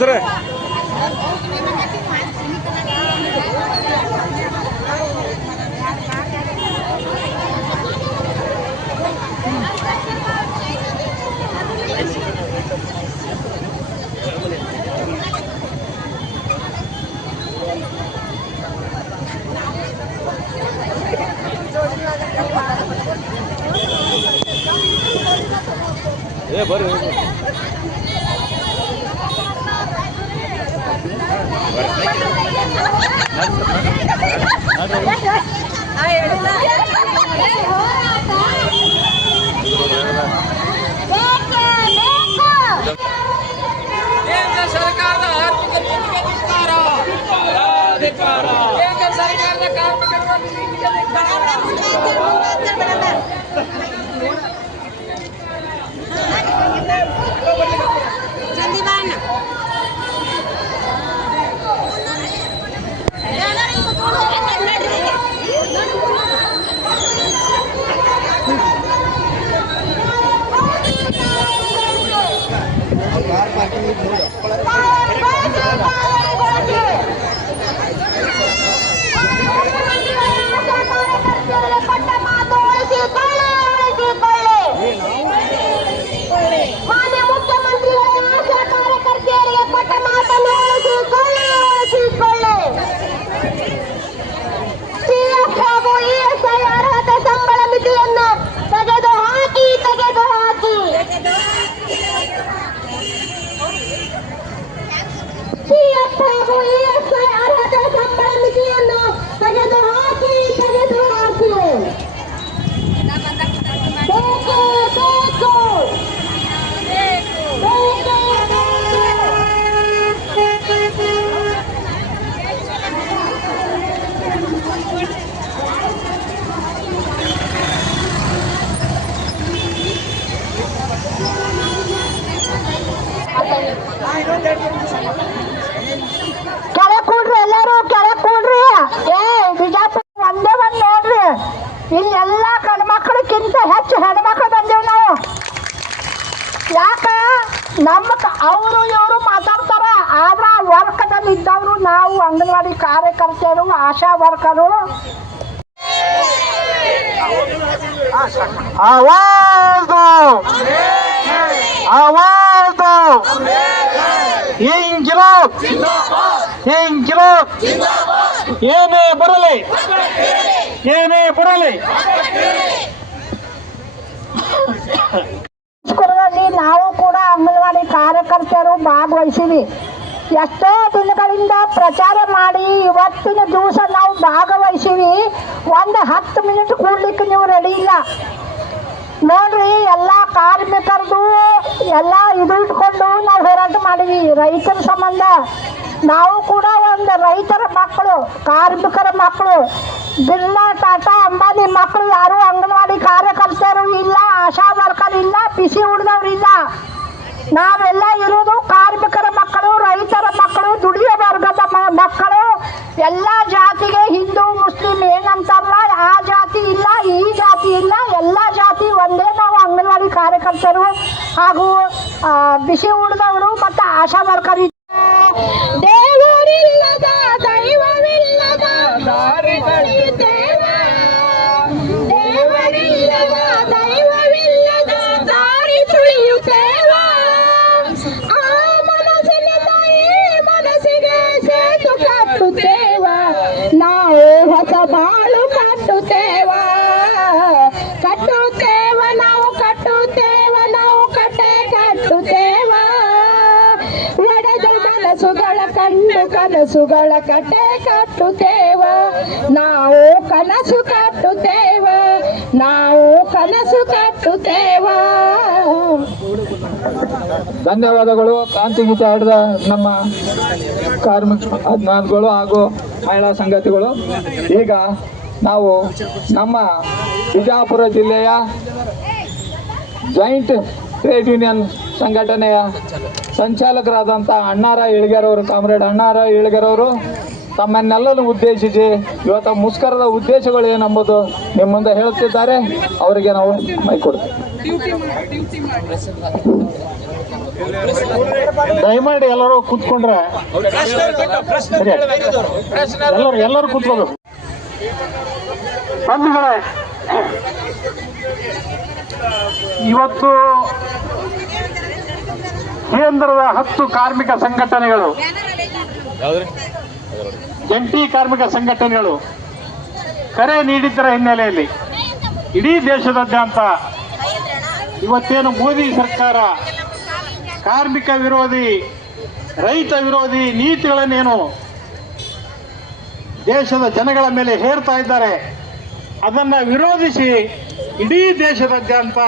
Sir ಬರ್ರಿ ಕೇಂದ್ರ ಸರ್ಕಾರದ ಆರ್ಥಿಕ ನೀತಿಗೆ ಧಿಕ್ಕಾರ. ಕೇಂದ್ರ ಸರ್ಕಾರದ ಕಾರ್ಮಿಕರ ನೀತಿಗೆ ಕೆಳಗ್ ಕೂಡ್ರಿ, ಎಲ್ಲರೂ ಕೆಳಗ್ ಕೂಡ್ರಿ. ಬಿಜಾಪುರ ಒಂದೇ ಬಂದ್ ನೋಡ್ರಿ, ಇಲ್ಲಿ ಎಲ್ಲಾ ಗಂಡ್ಮಕ್ಳಕ್ಕಿಂತ ಹೆಚ್ಚು ಹೆಣ್ಮಕ್ಳು ಬಂದೇವ್ ನಾವು. ಯಾಕ ಅವರು ಇವರು ಮಾತಾಡ್ತಾರ, ಆದ್ರ ವರ್ಕದಲ್ಲಿ ಇದ್ದವ್ರು ನಾವು ಅಂಗನವಾಡಿ ಕಾರ್ಯಕರ್ತೆಯರು, ಆಶಾ ವರ್ಕರು. ಏನೇ ಬರಲಿ ಸ್ಕೂಲಲ್ಲಿ ನಾವು ಕೂಡ ಅಂಗನವಾಡಿ ಕಾರ್ಯಕರ್ತೆಯರು ಭಾಗವಹಿಸಿವಿ. ಎಷ್ಟೋ ದಿನಗಳಿಂದ ಪ್ರಚಾರ ಮಾಡಿ ಇವತ್ತಿನ ದಿವಸ ನಾವು ಭಾಗವಹಿಸಿವಿ. ಒಂದು 10 ಮಿನಿಟ್ ಕೂಡ್ಲಿಕ್ಕೆ ನೀವು ರೆಡಿ ಇಲ್ಲ ನೋಡ್ರಿ. ಎಲ್ಲ ಕಾರ್ಮಿಕರದು ಎಲ್ಲ ಇದು ಇಟ್ಕೊಂಡು ನಾವು ಹೋರಾಟ ಮಾಡಿವಿ ರೈತರ ಸಂಬಂಧ. ನಾವು ಕೂಡ ಒಂದು ರೈತರ ಮಕ್ಕಳು, ಕಾರ್ಮಿಕರ ಮಕ್ಕಳು. ಬಿರ್ಲಾ, ಟಾಟಾ, ಅಂಬಾನಿ ಮಕ್ಕಳು ಯಾರು ಅಂಗನವಾಡಿ ಕಾರ್ಯಕರ್ತರು ಇಲ್ಲ, ಆಶಾ ವರ್ಕರ್ ಇಲ್ಲ, ಬಿಸಿ ಉಳಿದವ್ರು ಇಲ್ಲ. ನಾವೆಲ್ಲ ಇರೋದು ಕಾರ್ಮಿಕರ ಮಕ್ಕಳು, ರೈತರ ಮಕ್ಕಳು, ದುಡಿಯೋ ವರ್ಗದ ಮಕ್ಕಳು. ಎಲ್ಲ ಜಾತಿಗೆ ಹಿಂದೂ ಮುಸ್ಲಿಂ ಏನಂತಾರಲ್ಲ ಆ ಜಾತಿ ಇಲ್ಲ, ಈ ಜಾತಿ ಇಲ್ಲ, ಎಲ್ಲ ಜಾತಿ ಒಂದೇ. ನಾವು ಅಂಗನವಾಡಿ ಕಾರ್ಯಕರ್ತರು ಹಾಗೂ ಬಿಸಿ ಉಳಿದವರು ಮತ್ತು ಆಶಾ ವರ್ಕರ್. ದೇವರಿಲ್ಲದ ದೈವವಿಲ್ಲದ ದಾರಿ ತುಳಿಯುತ್ತೇವ, ದೇವರಿಲ್ಲದ ದೈವವಿಲ್ಲದ ದಾರಿ ತುಳಿಯುತ್ತೇವ. ಆ ಮನಸ್ಸಿನ ತಾಯಿ ಮನಸ್ಸಿಗೆ ಸೇತು ಕಟ್ಟುತ್ತೇವ, ನಾವು ಹೊಸ ಬಾಳು ಕಟ್ಟುತ್ತೇವ, ನಾವು ಕಟ್ಟುತ್ತೇವ, ನಾವು ಕಟ್ಟುತ್ತೇವ. ಒಡೆದ ಮನಸ್ಸುಗಳ ಕಂಡು ಕನಸುಗಳ ಕಟ್ಟೆ ಕಟ್ಟುತ್ತೇವ, ನಾವು ಕನಸು ಕಟ್ಟುತ್ತೇವ, ನಾವು ಕನಸು ಕಟ್ಟುತ್ತೇವ. ಧನ್ಯವಾದಗಳು. ಕ್ರಾಂತಿ ಗೀತೆ ಹಾಡಿದ ನಮ್ಮ ಕಾರ್ಮಿಕ ಅಭಿಮಾನಿಗಳು ಹಾಗೂ ಮಹಿಳಾ ಸಂಗತಿಗಳು. ಈಗ ನಾವು ನಮ್ಮ ಬಿಜಾಪುರ ಜಿಲ್ಲೆಯ ಜಾಯಿಂಟ್ ಟ್ರೇಡ್ ಯೂನಿಯನ್ ಸಂಘಟನೆಯ ಸಂಚಾಲಕರಾದಂಥ ಅಣ್ಣಾರ ಇಳಗೆರವರು, ಕಾಮ್ರೇಡ್ ಅಣ್ಣಾರ ಇಳಗೆರವರು ತಮ್ಮನ್ನೆಲ್ಲರೂ ಉದ್ದೇಶಿಸಿ ಇವತ್ತು ಮುಷ್ಕರದ ಉದ್ದೇಶಗಳು ಏನೆಂಬುದು ನಿಮ್ಮ ಮುಂದೆ ಹೇಳುತ್ತಿದ್ದಾರೆ. ಅವರಿಗೆ ನಾವು ಮೈ ಕೊಡ್ತೀವಿ. ದಯಮಾಡಿ ಎಲ್ಲರೂ ಕೂತ್ಕೊಂಡ್ರೆ ಎಲ್ಲರೂ ಕೂತ್ಕೋಬೇಕು. ಬಂಧುಗಳೇ, ಇವತ್ತು ಕೇಂದ್ರದ 10 ಕಾರ್ಮಿಕ ಸಂಘಟನೆಗಳು, ಜಂಟಿ ಕಾರ್ಮಿಕ ಸಂಘಟನೆಗಳು ಕರೆ ನೀಡಿದ್ದರ ಹಿನ್ನೆಲೆಯಲ್ಲಿ ಇಡೀ ದೇಶದಾದ್ಯಂತ ಇವತ್ತೇನು ಮೋದಿ ಸರ್ಕಾರ ಕಾರ್ಮಿಕ ವಿರೋಧಿ, ರೈತ ವಿರೋಧಿ ನೀತಿಗಳನ್ನೇನು ದೇಶದ ಜನಗಳ ಮೇಲೆ ಹೇರ್ತಾ ಇದ್ದಾರೆ, ಅದನ್ನು ವಿರೋಧಿಸಿ ಇಡೀ ದೇಶದಾದ್ಯಂತ